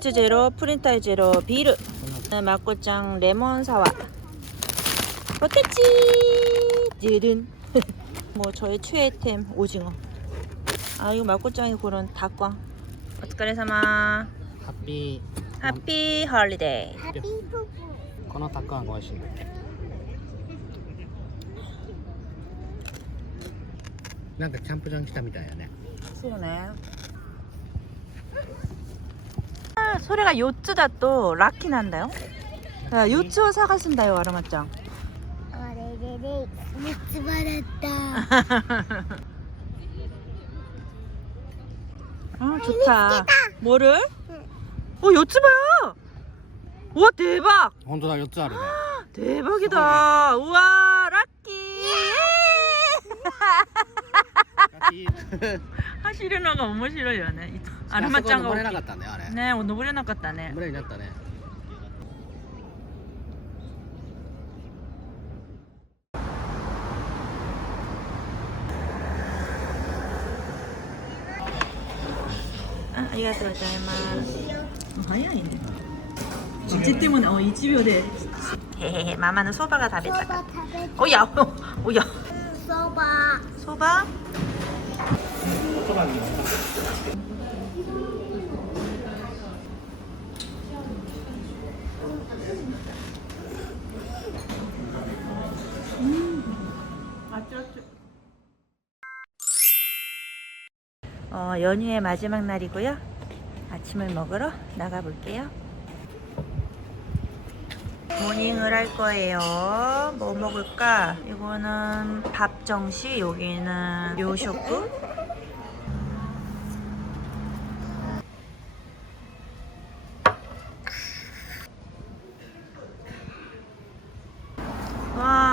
도시트 제로 프린타이 제로 비르 막고짱 레몬 사와 어땠지 드든 뭐 저의 최애템 오징어 아 이거 막고짱이 고른 닭광 어떡하래사마 ハッピ 해피 홀리데이 ーこのたくあんが美味しいんだなんかキャンプ場に来たみたいやね 쏘네 아, 소리가 요츠다 또 라키 난다요 야, 요츠を探すんだよ 아라마짱 あれでね、三つ葉だった。 아 좋다 뭐를? 어 요츠봐요 우와 대박 本当だ4つあるね 대박이다 우와 라키 하시르노가 너무 싫어요 네 あらマちゃんが登れなかったんあれ。ね登れなかったね。登れになったね。あありがとうございます。早いね。ちってもねお一秒で。へへへママのそばが食べたかおやおや。そばそば。そば？に 어, 연휴의 마지막 날이고요. 아침을 먹으러 나가 볼게요. 모닝을 할 거예요. 뭐 먹을까? 이거는 밥 정시, 여기는 묘쇼크. 와.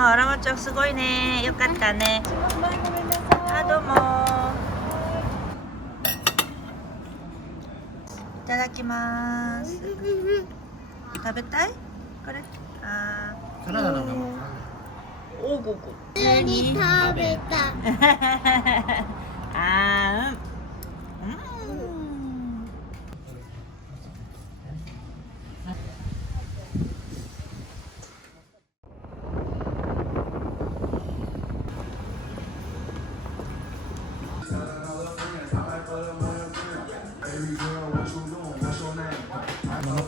아도 뭐. いただきます。食べたい？これ？あサラダのおごご普通に食べた。あー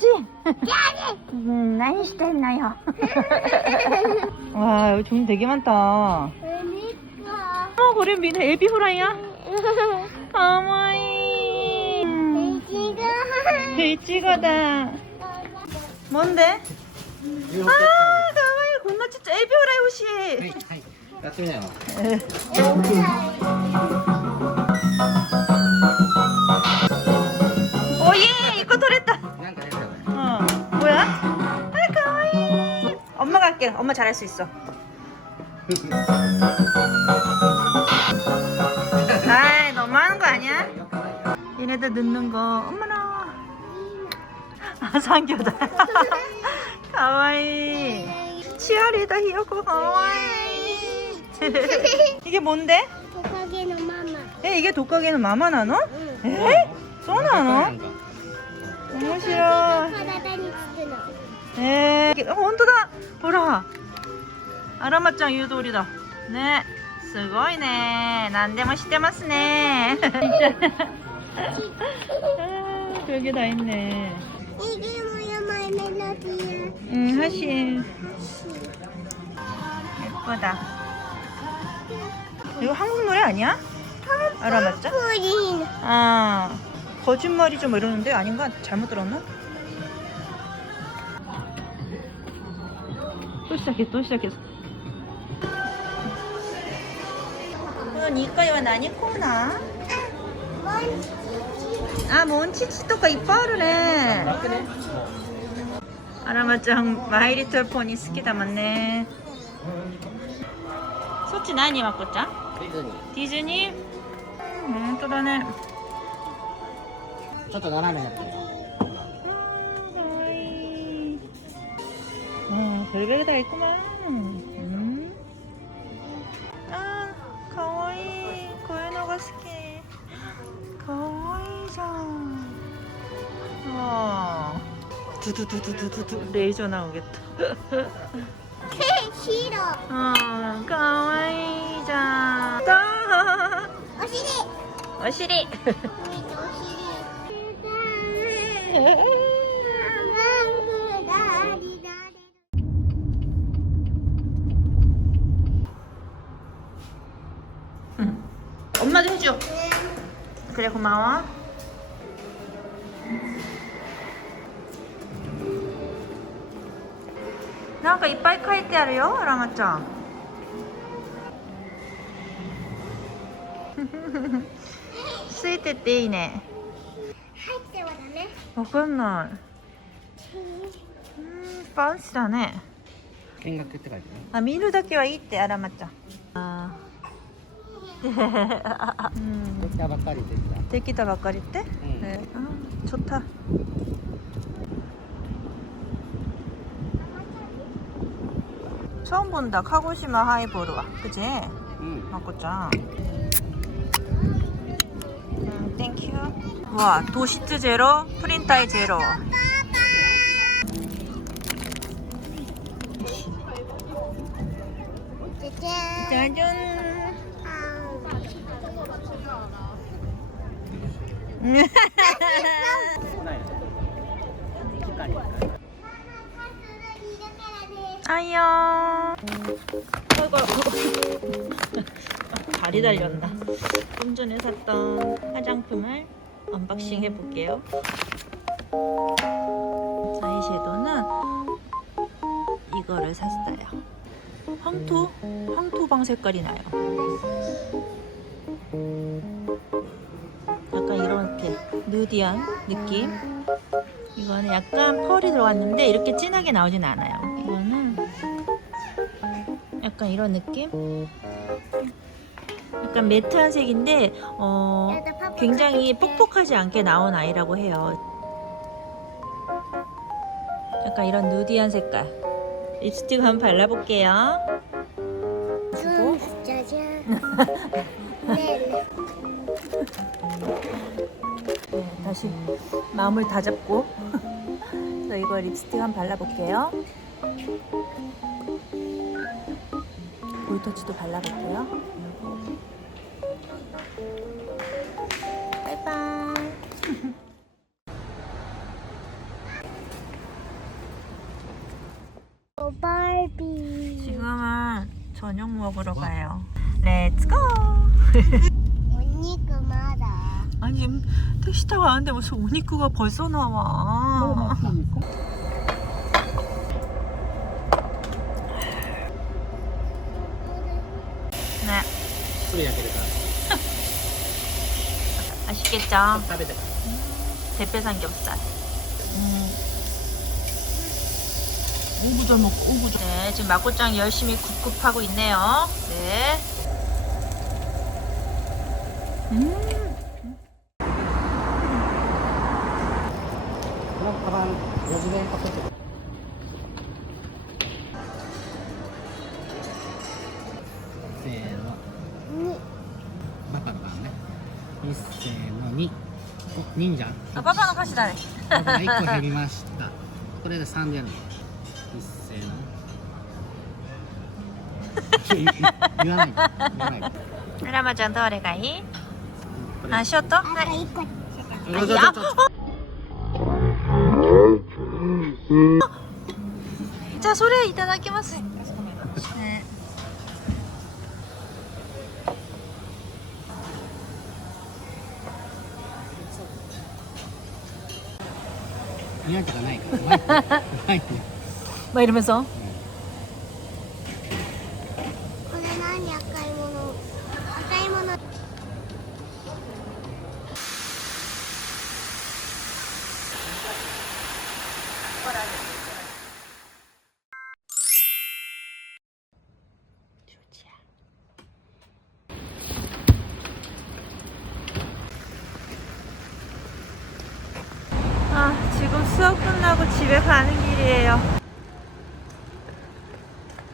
와. 저지. 음, 何してんのよ. 와, 여기 종 되게 많다. 何か。 어, 고래 밑에 에비 후라이야? 가와이. 違う。 돼지거다. 뭔데? 아, 가와이. 겁나 진짜 에비 후라이 옷이. はいはいやってみなよ 오예, 할게. 엄마 잘할 수 있어. 아이, 너무하는 거 아니야? 얘네들 늦는 거. 어머나. 아, 상교다. 가와이. 치아리다 히어코 가와이. 이게 뭔데? 독하게는 마마. 에 이게 독하게는 마마 나노? 응. 에? 쏘나노? 너무 싫어. 体につくの。 에, 어, 혼도다. 보라. 아라마짱 유도리다. 네. すごいね. 난데모 시대마스네. 진짜. 아, 별게 다 있네. 이게 뭐야, 마이 멜로디야. 응, 하신. 예쁘다. 이거 한국 노래 아니야? 아라마짱? 뿌린. 아, 거짓말이죠 뭐 이러는데 아닌가? 잘못 들었나? どうしたっけどうしたっけ？この2階は何コーナー？あ、モンチッチとかいっぱいあるね。あらまちゃん、マイリトルポニー好きだもんね。そっち何まこちゃん？ディズニー？ディズニー？うん本当だね。ちょっと斜めになってる 어, 아, 별별 다 있구만. 음. 아, 가와이. 고에노가 스키. 가와이죠. 와. 어. 두두두두두두 레이저 나오겠다. 싫어. 어, 가와이자. 또. お尻お尻くれこんばんはなんかいっぱい書いてあるよラマちゃんついてていいね入ってはダメわかんないうんパンチだね見学って書いてあ見るだけはいいってあらまちゃんああうんできたばっかりできたできたばっかりって? 응. 네. 아, 좋다. 처음 본다. 카고시마 하이보르와. 그지? うん、 마코짱. 음, 땡큐. 와, 도시트 제로, 프린타이 제로. 아이요. 아이고, 다리 달렸나. 좀 전에 샀던 화장품을 언박싱 해볼게요. 아이섀도는 이거를 샀어요. 황토? 황토방 색깔이 나요. 약간 이렇게 누디한 느낌. 이거는 약간 펄이 들어갔는데 이렇게 진하게 나오진 않아요. 이거는 약간 이런 느낌? 약간 매트한 색인데 어, 굉장히 뻑뻑하지 않게 나온 아이라고 해요. 약간 이런 누디한 색깔. 립스틱 한번 발라볼게요. 주고 짜잔 다시 마음을 다잡고 저 이거 립스틱 한번 발라볼게요. 볼터치도 발라볼게요. 바이바이. 오 바비 지금은 저녁 먹으러 가요. 렛츠고! 언니그마다 아니 지금 택시 타고 가는데 무슨 오니쿠가 벌써 나와. 어, 그러니까? 네. 맛있겠죠? 음, 대패 삼겹살. 음. 오구절 먹고 오구절. 네, 지금 막고장 열심히 굽굽하고 있네요. 네. 음. 個減りました。これで 一言わない。ラマちゃんどれがいい？あ、ショット？はい。じゃあそれいただきます。Thank you. Later, Miss All.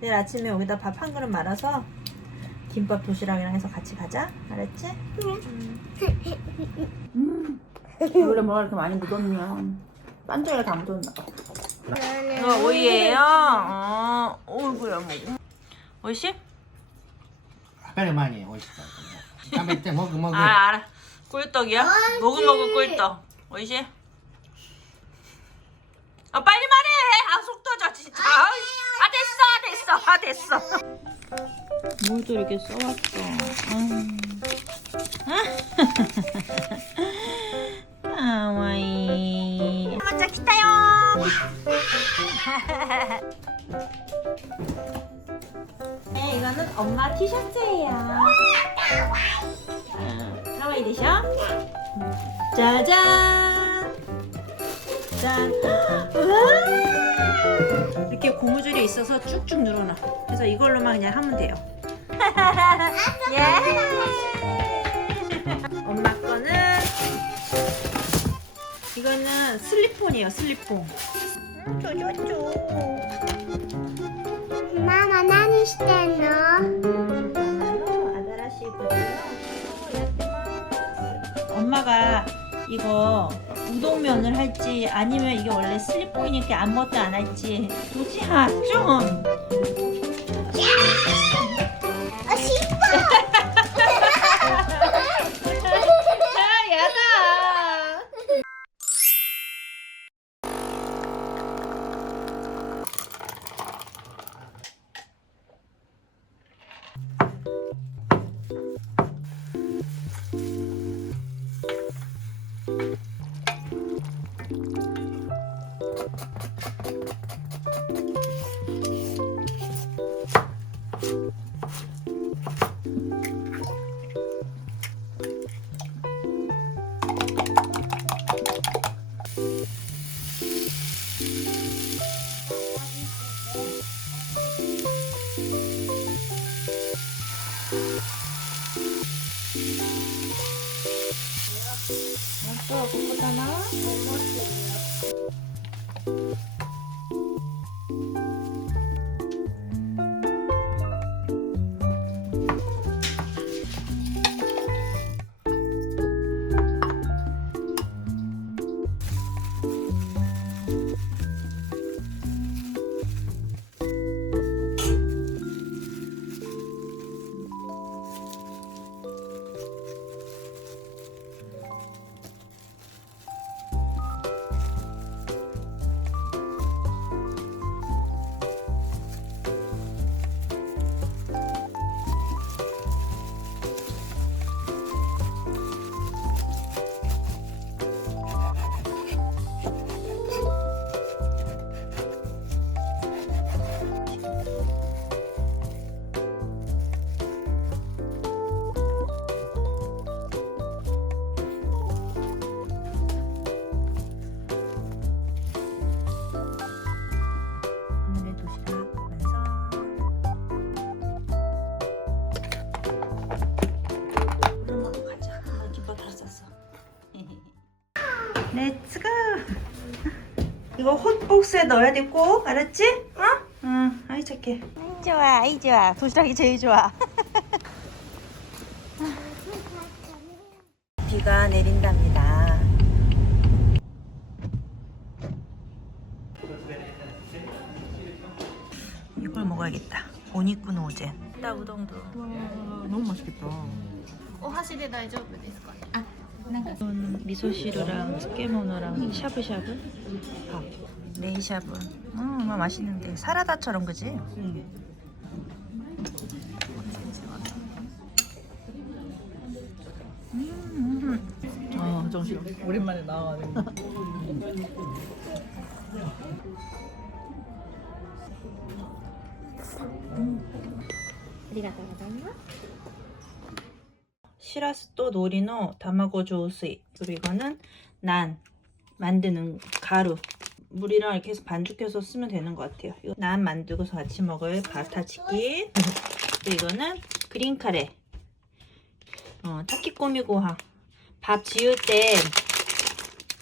내일 아침에 여기다 밥 한 그릇 말아서 김밥 도시락이랑 해서 같이 가자. 알았지? 응. 음. 원래 뭐가 이렇게 많이 묻었냐. 반짝이가 다 묻었나 봐. 이거 오이예요. 어, 오이구야 먹어. 뭐. 오이씨? 빨리 많이 오시다. 담배 때 먹어 먹어. 아 알아. 꿀떡이야? 모글모글 꿀떡. 오이씨? 아 빨리 말해. 아 속 터져 진짜. 아이. 됐어 됐어 아 됐어. 뭘 또 이렇게 써왔어. 음. 아와이. 먼저 기타요. 네, 이거는 엄마 티셔츠예요. 가와이 되셔? 짜잔! 짠! 우와! 고무줄이 있어서 쭉쭉 늘어나. 그래서 이걸로만 그냥 하면 돼요. 예. 엄마 거는 이거는 슬리폰이에요. 슬리폰. 쪼쪼쪼. 마마 나니 시테노. 엄마가 이거 우동면을 할지 아니면 이게 원래 슬리폰이니까 아무것도 안 할지. 도지야 좀 이거 헛복스에 넣어야 돼 꼭 알았지? 어? 응 아이 착해 아이 좋아 아이 좋아 도시락이 제일 좋아 비가 내린답니다 이걸 먹어야겠다 오니쿠 노젠 따 우동도 너무 맛있겠다. お箸で大丈夫ですかね。あ、 이건 미소시루랑 스케모노랑 샤브샤브 밥 레이샵은 음 맛있는데 사라다처럼 그지? 응. 음, 음. 아 정신 오랜만에 나와가지고 시라스 또 놀이노 다마고조 우스이 그리고는 난 만드는 가루 물이랑 이렇게 해서 반죽해서 쓰면 되는 것 같아요. 난 만들고서 같이 먹을 바스타 치킨. 또 이거는 그린 카레. 어, 타키꼬미 고항. 밥 지울 때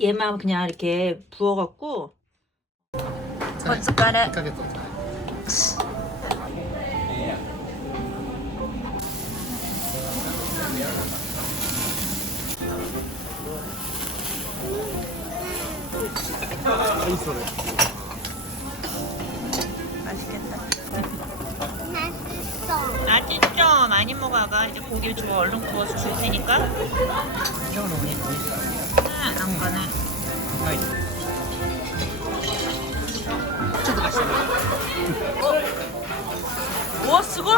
얘만 그냥 이렇게 부어갖고 고춧가루. 맛있겠다. 맛있어. 맛있죠? 많이 먹어가 이제 고기 주워 얼른 구워서 줄 테니까. 시원하네. 응, 안 가네. 뭐 아이. 저도 맛있어. 와, 수고!